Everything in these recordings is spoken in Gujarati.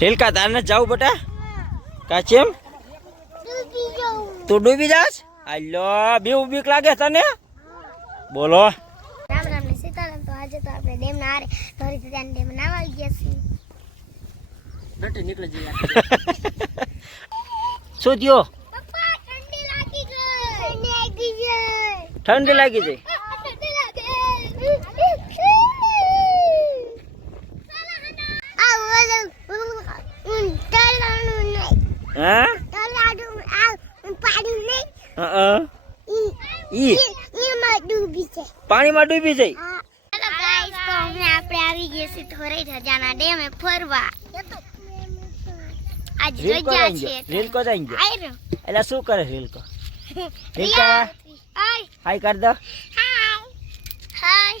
રેલકા તારને જાવ બટા? કાચી એમ? તું ડૂબી જાસ આલો બીવ બીક લાગે તને? બોલો. રામ રામ ને સીતારામ તો આજે તો આપણે ડેમ ના આરે ધોરી ધ્યાન ડેમ ના આવી ગયા છીએ શું થયો? પપ્પા ઠંડી લાગી ગઈ. ઠંડી લાગી ગઈ ઠંડી લાગી જાય ઠંડી લાગે આ ઓલો ઉન તલાણું નહીં હા તલાણું આ પાણી નહીં હા ઈ ઈ એમાં ડૂબી છે પાણીમાં ડૂબી જઈ હેલો ગાઈસ તો અમે આપણે આવી ગયા છીએ થોરાઈ ધજાના ડેમે ફરવા. આજ રજા છે રીલ કો ગયો? એટલે શું કરે રીલ કો રીલ કો આય હાય કર દો. હાય.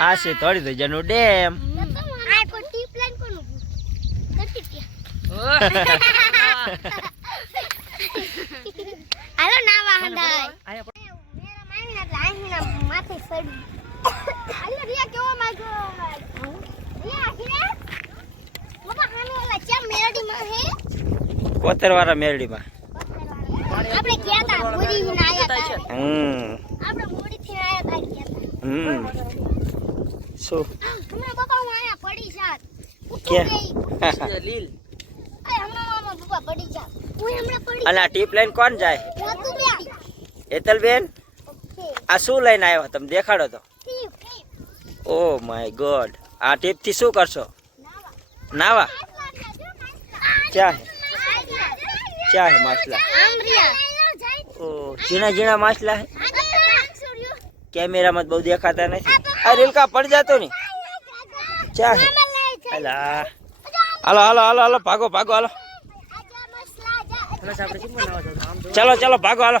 આ છે થોડી તો જનું ડેમ હાલો નાવા હંડાય મેરા મામી ના લાઈન ના માથે સડી. હાલો રિયા કેવો માગ્યો રિયા રિયા બાબા હામે ઓલા ચમ મેરડી માં હે? કોતર વાળા મેરડીમાં આપણે ગયા તા મોડી થી આયા તા. હમ. આપણે મોડી થી આયા તા ગયા હમ. શું? હમણાં બાપા હું આયા પડી જાત. ક્યાં? લીલ. હમણાં મામા બાપા પડી જાત. હું હમણાં પડી અને આ ટીપ લાઈન કોણ જાય? એતલબેન આ શું લઈને આવ્યો? તમે દેખાડો તો. Oh my God. આ ટીપથી શું કરશો? નાવા. ચા હે? ચા હે માછલા? ઓ ઝીણા ઝીણા માછલા હે? કેમેરામાં બહુ દેખાતા નથી. આ રેલકા પડ જતો ને? ચા હે? અલા હાલો હાલો હાલો હાલો ભાગો ભાગો હાલો. ચલો ચલો ભાગો હાલો.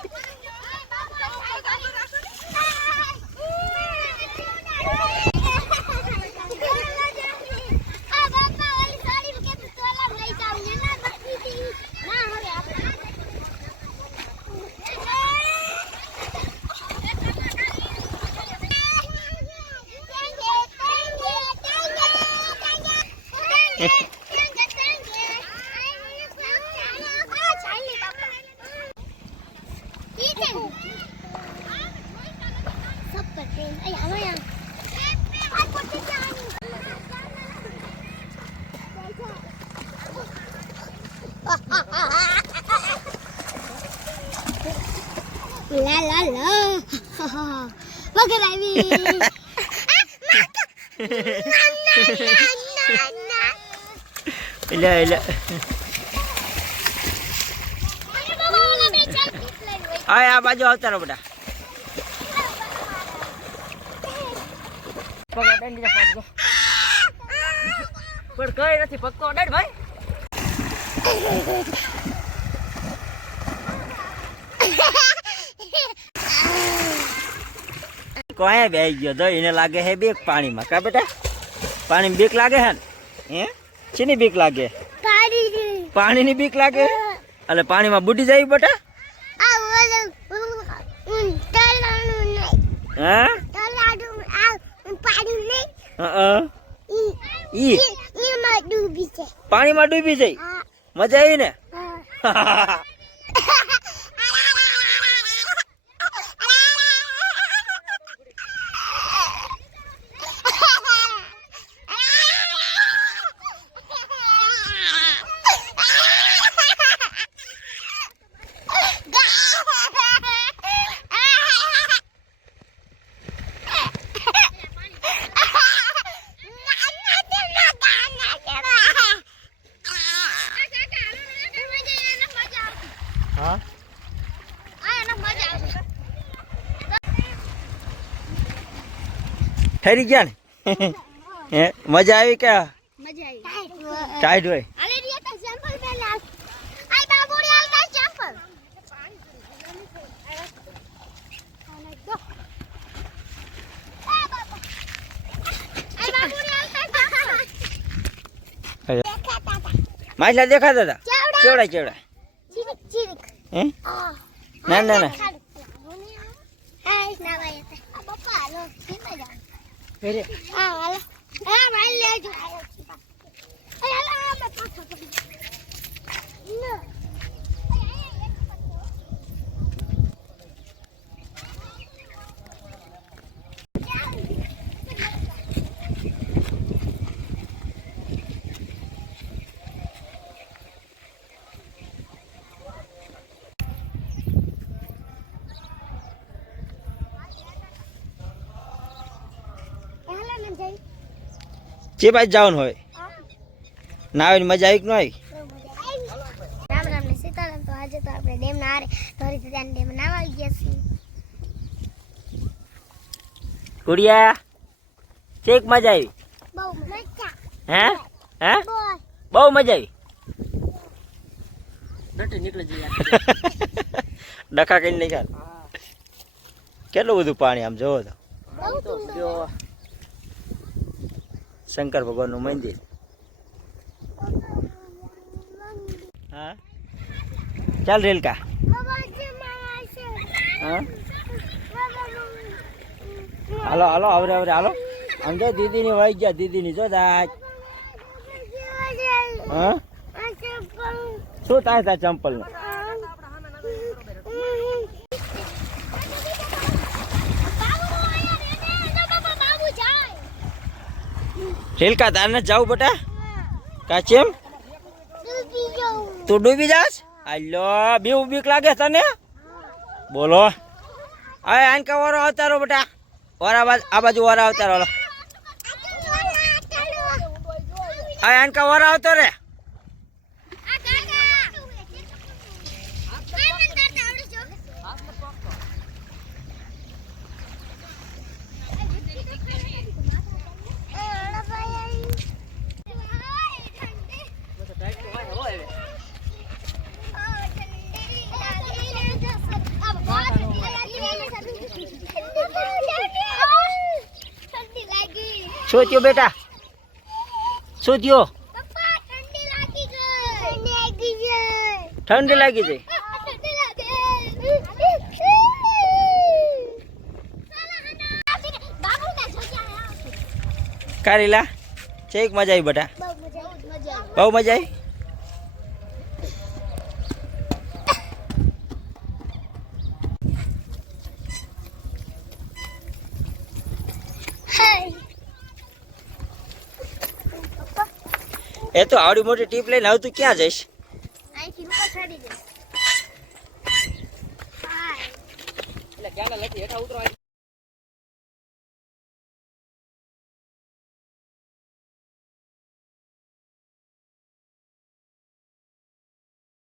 la la la. Look at me. એટલે એટલે હા આ બાજુ આવતા રહો બેટા પણ કઈ નથી પક્કો અડાડ ભાઈ કોઈ બે ગયો તો એને લાગે હે બેક પાણીમાં કા બેટા પાણી બીક લાગે હે ને હે શેની બીક લાગે? પાણીની. બીક લાગે? એટલે પાણીમાં બુડી જાય બટા? હા? હં ઈ ડૂબી પાણીમાં ડૂબી જાય? મજા આવી ને હા? ઠરી ગયા ને? મજા આવી કે? ટાઈટ હોય. અરે રિયા તા સેમ્પલ પહેલા માછલા દેખાતા હતા ચેવડા? ચેવડા હે? ના ના ના. હાલો ધીમે જાઓ હા હાલો હા મારી લેજો એ હાલો આ મેં પાછો પડી ન હાલો ને જઈ જે બાજુ જવાનું હોય. નાવાની મજા આવી કે ન આવી? રામ રામ ને સીતારામ તો આજે તો આપણે ડેમ ના આરે ધોરી ધજાન ડેમ નાવા આવી ગયા છીએ. ગુડિયા શેક મજા આવી? બહુ મજા હે? હે? બહુ મજા આવી? ડખા કઈ નહીં કેટલું બધું પાણી આમ જોવો તો? બહુ શંકર ભગવાનનું મંદિર. હા? ચાલ રેલકા. હા? હાલો હાલો આવરે આવરે હાલો. આમ જો દીદીની વહી ગયા દીદીની જો દાજ હા? શું થાય તા ચંપલ નું રેલકા તારને જાવ બટા કાચેમ તું ડૂબી જાસ હાલો બીવ બીક લાગે તને? બોલો. હવે આનકા વારો અવતારો બટા? વારા બાજુ આ બાજુ વારા અવતારો હવે આનકા વારા આવતો રે? શું થયું બેટા? શું થયું ઠંડી લાગી જઈ ઠંડી લાગી ગઈ. ઠંડી લાગી છે ઠંડી લાગે બાબુ કા જગ્યા કારીલા ચેક મજા આવી બેટા? બહુ મજા આવી મજા બહુ મજા આવી હાય એ તો આવડી મોટી ટીપ લઈને આવતું તું ક્યાં જઈશ? એટલે ક્યાં નથી જઈશ હાય